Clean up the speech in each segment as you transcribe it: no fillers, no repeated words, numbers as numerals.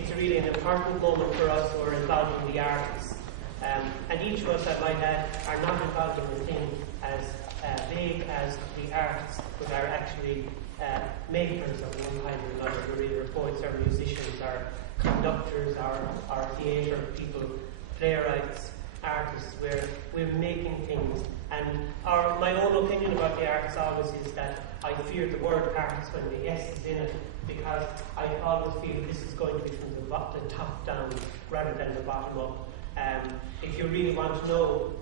it's really an important moment for us who are involved in the arts. And each of us, I might add, are not involved in the thing as vague as the arts, but are actually makers of one kind or another. We're either poets or musicians, or conductors, or theatre people, playwrights, artists. We're making things. And my own opinion about the arts always is that I fear the word arts when the S is in it, because I always feel this is going to be from the top down rather than the bottom up. If you really want to know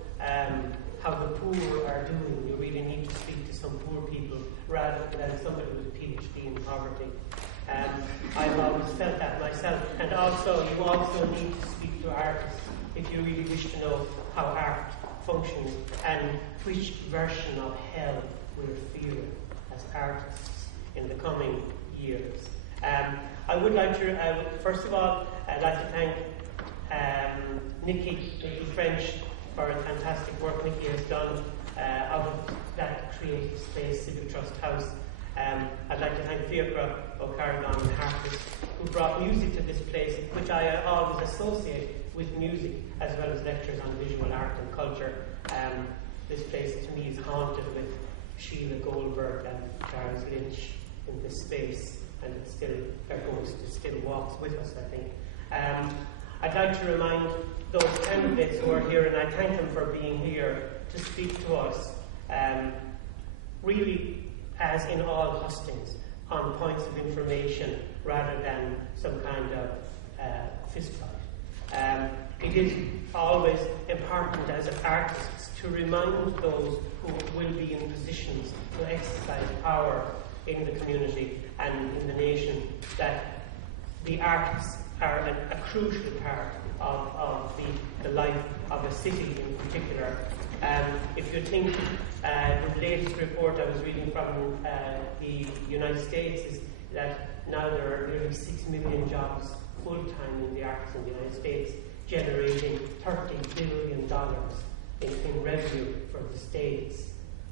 how the poor are doing, you really need to speak to some poor people rather than somebody with a PhD in poverty. I've always felt that myself. And also, you also need to speak to artists if you really wish to know how art functions and which version of hell we're feeling as artists in the coming years. I would like to, first of all, I'd like to thank Nikki French for the fantastic work Nikki has done out of that creative space, Civic Trust House. I'd like to thank Fiachra O'Carrigan and Hartis, who brought music to this place, which I always associate with music as well as lectures on visual art and culture. This place to me is haunted with Sheila Goldberg and Charles Lynch in this space, and it's still, their ghost still walks with us, I think. I'd like to remind those candidates who are here, and I thank them for being here to speak to us, really as in all hustings, on points of information rather than some kind of fistfight. It is always important as artists to remind those who will be in positions to exercise power in the community and in the nation that the arts are a crucial part of the life of a city in particular. If you think the latest report I was reading from the United States is that now there are nearly 6 million jobs full-time in the arts in the United States, generating $30 billion in revenue for the States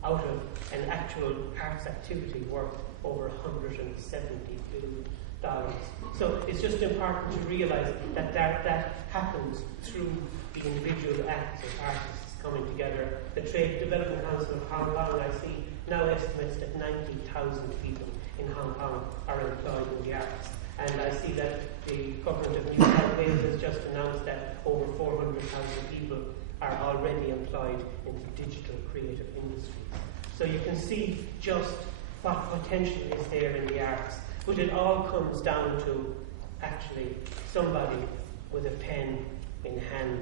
out of an actual arts activity worth over $170 billion. So it's just important to realise that happens through the individual acts of artists coming together. The Trade Development Council of Hong Kong, I see, now estimates that 90,000 people in Hong Kong are employed in the arts. And I see that the government of New South Wales has just announced that over 400,000 people are already employed in the digital creative industry. So you can see just what potential is there in the arts. But it all comes down to actually somebody with a pen in hand,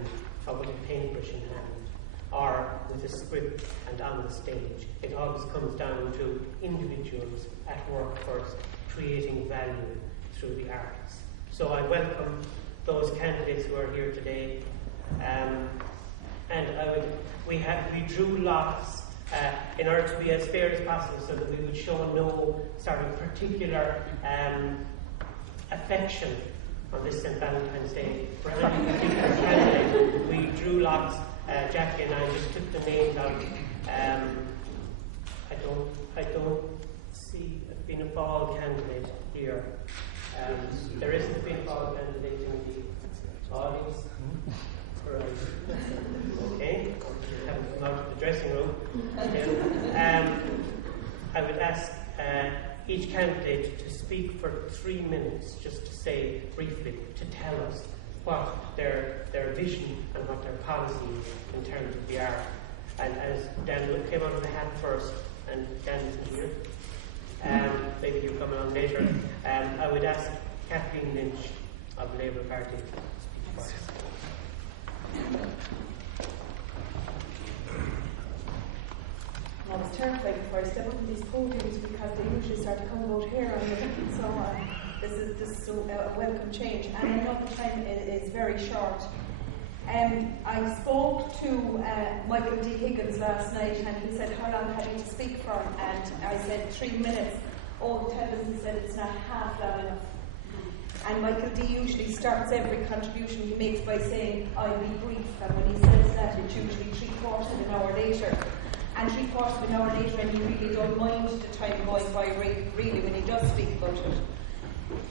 or with a paintbrush in hand, or with a script and on the stage. It always comes down to individuals at work first, creating value through the arts. So I welcome those candidates who are here today. We drew lots in order to be as fair as possible, so that we would show no sort of particular affection on this St. Valentine's Day for any particular candidate. We drew lots. Jackie and I just took the names out. I don't see a Fianna Fáil candidate here. There isn't a Fianna Fáil candidate in the audience. Right. Okay. You haven't come out of the dressing room. I would ask each candidate to speak for 3 minutes, just to say briefly, to tell us what their vision and what their policy is in terms of the art. And as Dan came out of the hat first, and Dan isn't here, maybe he'll come on later, I would ask Kathleen Lynch of the Labour Party. I was terrified before I stepped up in these podiums because they usually start to come about here on the so this is a welcome change, and I know the time is very short. I spoke to Michael D. Higgins last night, and he said, how long had you to speak for? And I said 3 minutes. Oh, tell us, he said it's not half long enough. And Michael D. usually starts every contribution he makes by saying, I'll be brief. And when he says that, it's usually 3/4 of an hour later. And 3/4 of an hour later, and he really don't mind the time going by really when he does speak about it.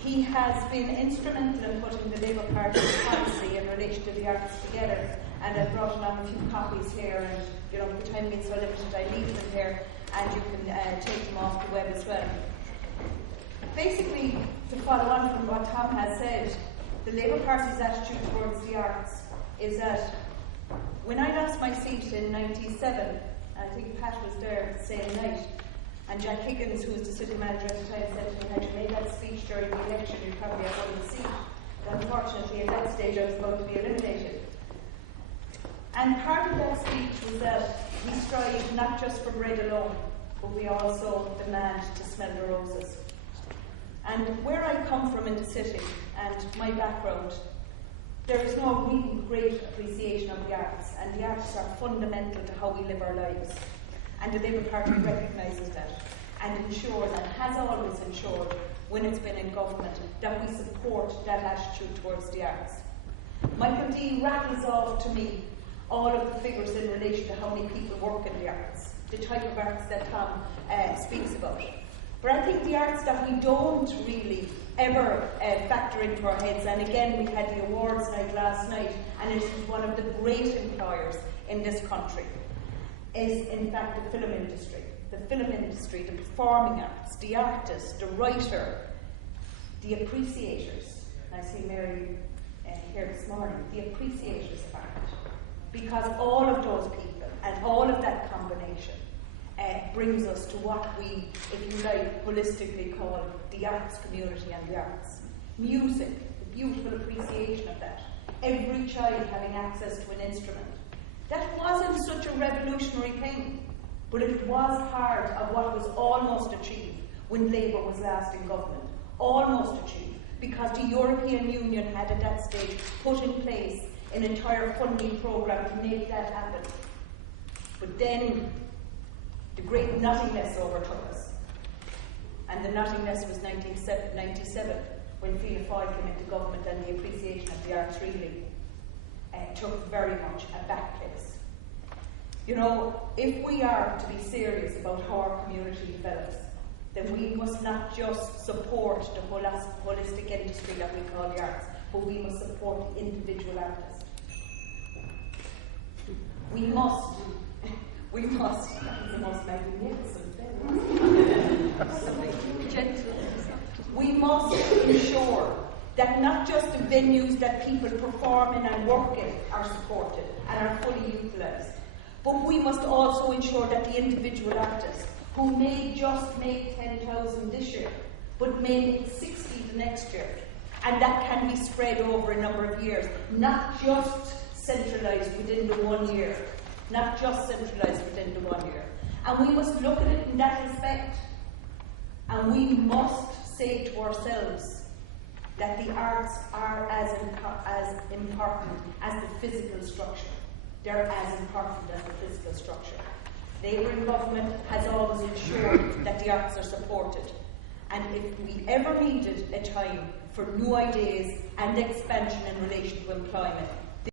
He has been instrumental in putting the Labour Party's policy in relation to the arts together, and I've brought along a few copies here, and the time being so limited, I leave them here, and you can take them off the web as well. Basically, to follow on from what Tom has said, the Labour Party's attitude towards the arts is that when I lost my seat in '97, I think Pat was there the same night, and Jack Higgins, who was the city manager at the time, said to me, had you made that speech during the election, you'd probably have won the seat. But unfortunately, at that stage, I was about to be eliminated. And part of that speech was that we strive not just for bread alone, but we also demand to smell the roses. And where I come from in the city, and my background, there is no really great appreciation of the arts, and the arts are fundamental to how we live our lives. And the Labour Party recognises that, and ensures, and has always ensured, when it's been in government, that we support that attitude towards the arts. Michael D rattles off to me all of the figures in relation to how many people work in the arts, the type of arts that Tom speaks about. But I think the arts that we don't really ever factor into our heads, and again we had the awards night last night, and it is one of the great employers in this country, is in fact the film industry. The film industry, the performing arts, the artist, the writer, the appreciators. I see Mary here this morning, the appreciators of art. Because all of those people and all of that combination brings us to what we, if you like, holistically call the arts community and the arts. Music, the beautiful appreciation of that. Every child having access to an instrument. That wasn't such a revolutionary thing, but it was part of what was almost achieved when Labour was last in government. Almost achieved, because the European Union had at that stage put in place an entire funding programme to make that happen. But then the great nothingness overtook us. And the nothingness was 1997, when Fianna Fáil came into government, and the appreciation of the arts really took very much a back place. If we are to be serious about how our community develops, then we must not just support the holistic industry that we call the arts, but we must support the individual artist. We must, that is the most magnificent thing. We must ensure that not just the venues that people perform in and work in are supported and are fully utilised, but we must also ensure that the individual artist, who may just make 10,000 this year, but may make 60 the next year, and that can be spread over a number of years, not just centralised within the 1 year. Not just centralised within the 1 year. And we must look at it in that respect. And we must say to ourselves that the arts are as important as the physical structure. They're as important as the physical structure. Labour in government has always ensured that the arts are supported. And if we ever needed a time for new ideas and expansion in relation to employment,